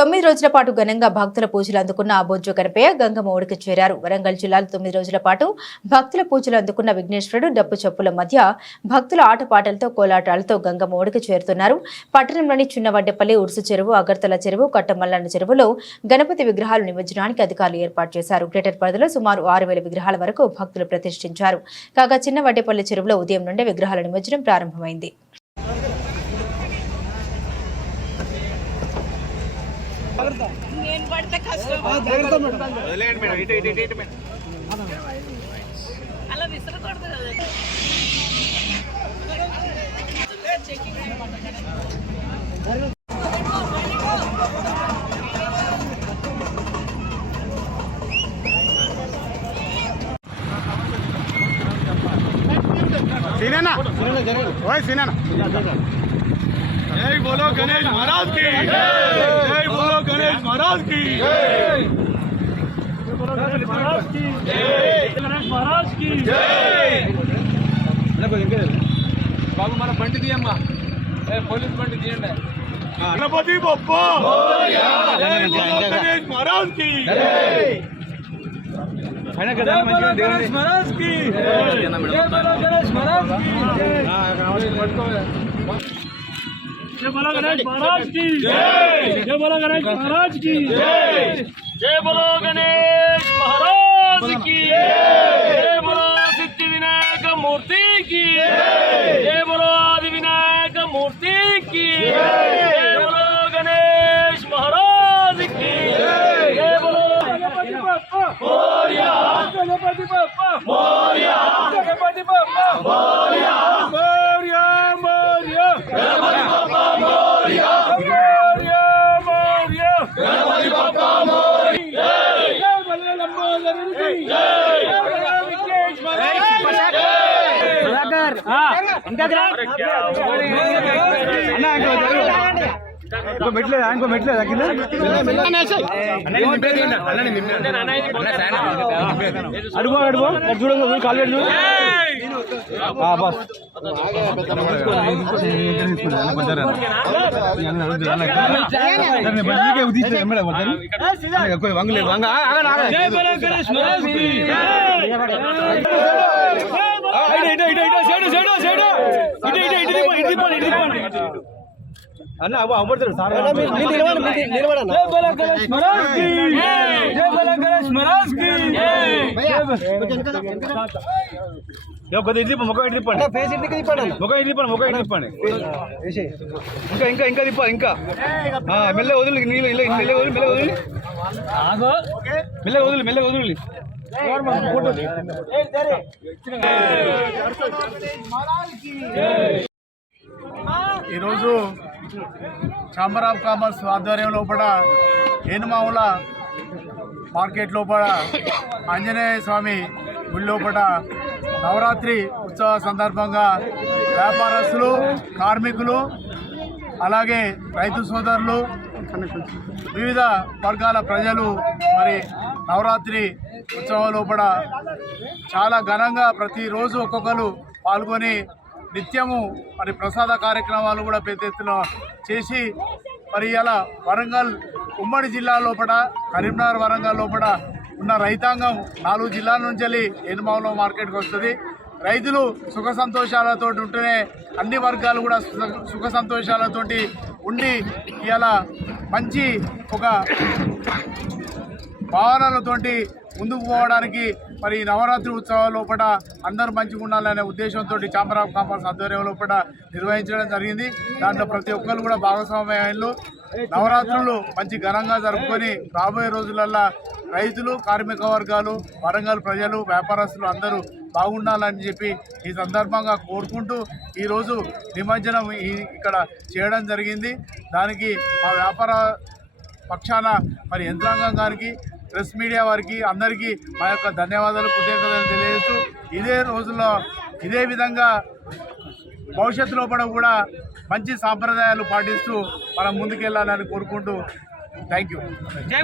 9 రోజుల పాటు ఘనంగా భక్తుల పూజలు అందుకున్న బొజ్జు కనపయ్య గంగమ్మ ఒడికి చేరారు. వరంగల్ జిల్లాలో 9 రోజుల పాటు భక్తుల పూజలు అందుకున్న విఘ్నేశ్వరుడు డప్పు చప్పుల మధ్య భక్తుల ఆటపాటలతో కోలాటాలతో గంగమ్మ ఒడికి చేరుతున్నారు. పట్టణంలోని చిన్నవడ్డెపల్లి ఉరుసు చెరువు, అగర్తల చెరువు, కట్టమల్లన్న చెరువులో గణపతి విగ్రహాలు నిమజ్జనానికి అధికారులు ఏర్పాటు చేశారు. గ్రేటర్ పరిధిలో సుమారు 6000 విగ్రహాల వరకు భక్తులు ప్రతిష్ఠించారు. కాగా చిన్నవడ్డెపల్లి చెరువులో ఉదయం నుండే విగ్రహాల నిమజ్జనం ప్రారంభమైంది. నేను పడితే కష్టం అలా విసరకూడదు కదా. सीना ओए सीना जय बोलो गणेश महाराज की जय बोलो गणेश महाराज की जय बोलो गणेश महाराज की जय गणेश महाराज की जय बाबू మన బండి తీయమ్మా పోలీస్ బండి తీయండి గణపతి బప్పా మోరియా జై बोलो गणेश महाराज की जय అయినా కదా గణేష్ महाराज की जय बोलो गणेश महाराज की जय बोलो गणेश महाराज की जय जय बोलो गणेश महाराज की जय जय बोलो गणेश महाराज की जय बोलो सिद्धि विनायक मूर्ति की जय बोलो आदि विनायक मूर्ति की जय बोलो गणेश महाराज की जय बोलो गणपति बप्पा मोरया गणपति बप्पा मोरया गणपति बप्पा मोरया मोरया मोरया गणपति बप्पा मोरया मोरया मोरया गणपति बप्पा मोरया जय बोलो लंबोदर की जय बोलो विघ्नेश महाराज ब्रदर ఇంకా అన్న ఇంకో మెట్లేదు ఇంకో మెట్లేదు అడుగు అడుగు చూడండి కాలు పెట్టు బస్ వంగలేదు వంగ అన్న అవ్వడతాడు సార్ ముఖం ఇటు తిప్పండి ముఖం ఇటు తిప్పండి ఇంకా ఇంకా ఇంకా తిప్పాలి ఇంకా మెల్ల వదులు మెల్ల వదిలి మెల్ల వదులు ఈరోజు ఛాంబర్ ఆఫ్ కామర్స్ ఆధ్వర్యంలో కూడా ఏనుమావుల మార్కెట్ లోపల ఆంజనేయ స్వామి గుడి లోపల నవరాత్రి ఉత్సవ సందర్భంగా వ్యాపారస్తులు, కార్మికులు, అలాగే రైతు సోదరులు, వివిధ వర్గాల ప్రజలు మరి నవరాత్రి ఉత్సవం లోపల చాలా ఘనంగా ప్రతిరోజు ఒక్కొక్కరు పాల్గొని నిత్యము మరి ప్రసాద కార్యక్రమాలు కూడా పెద్ద ఎత్తున చేసి మరి ఇలా వరంగల్ ఉమ్మడి జిల్లా లోపల కరీంనగర్ వరంగల్ లోపల ఉన్న రైతాంగం 4 జిల్లాల నుంచి వెళ్ళి ఏనుమావుల మార్కెట్కి వస్తుంది. రైతులు సుఖ సంతోషాలతో ఉంటేనే అన్ని వర్గాలు కూడా సుఖ సంతోషాలతోటి ఉండి ఇలా మంచి ఒక భావనలతోటి ముందుకు పోవడానికి మరి నవరాత్రి ఉత్సవాల లోపల అందరూ మంచిగా ఉండాలనే ఉద్దేశంతో ఛాంబర్ ఆఫ్ కామర్స్ ఆధ్వర్యం లోపల నిర్వహించడం జరిగింది. దాంట్లో ప్రతి ఒక్కరు కూడా భాగస్వామ్యాలు నవరాత్రులు మంచి ఘనంగా జరుపుకొని రాబోయే రోజులల్లో రైతులు, కార్మిక వర్గాలు, వరంగల్ ప్రజలు, వ్యాపారస్తులు అందరూ బాగుండాలని చెప్పి ఈ సందర్భంగా కోరుకుంటూ ఈరోజు నిమజ్జనం ఇక్కడ చేయడం జరిగింది. దానికి మా వ్యాపార పక్షాన మరి యంత్రాంగం గారికి, ప్రెస్ మీడియా వారికి అందరికీ మా యొక్క ధన్యవాదాలు, కృతజ్ఞతలు తెలియజేస్తూ ఇదే రోజుల్లో ఇదే విధంగా భవిష్యత్తులో కూడా మంచి సాంప్రదాయాలు పాటిస్తూ మనం ముందుకెళ్ళాలని కోరుకుంటూ థ్యాంక్ యూ.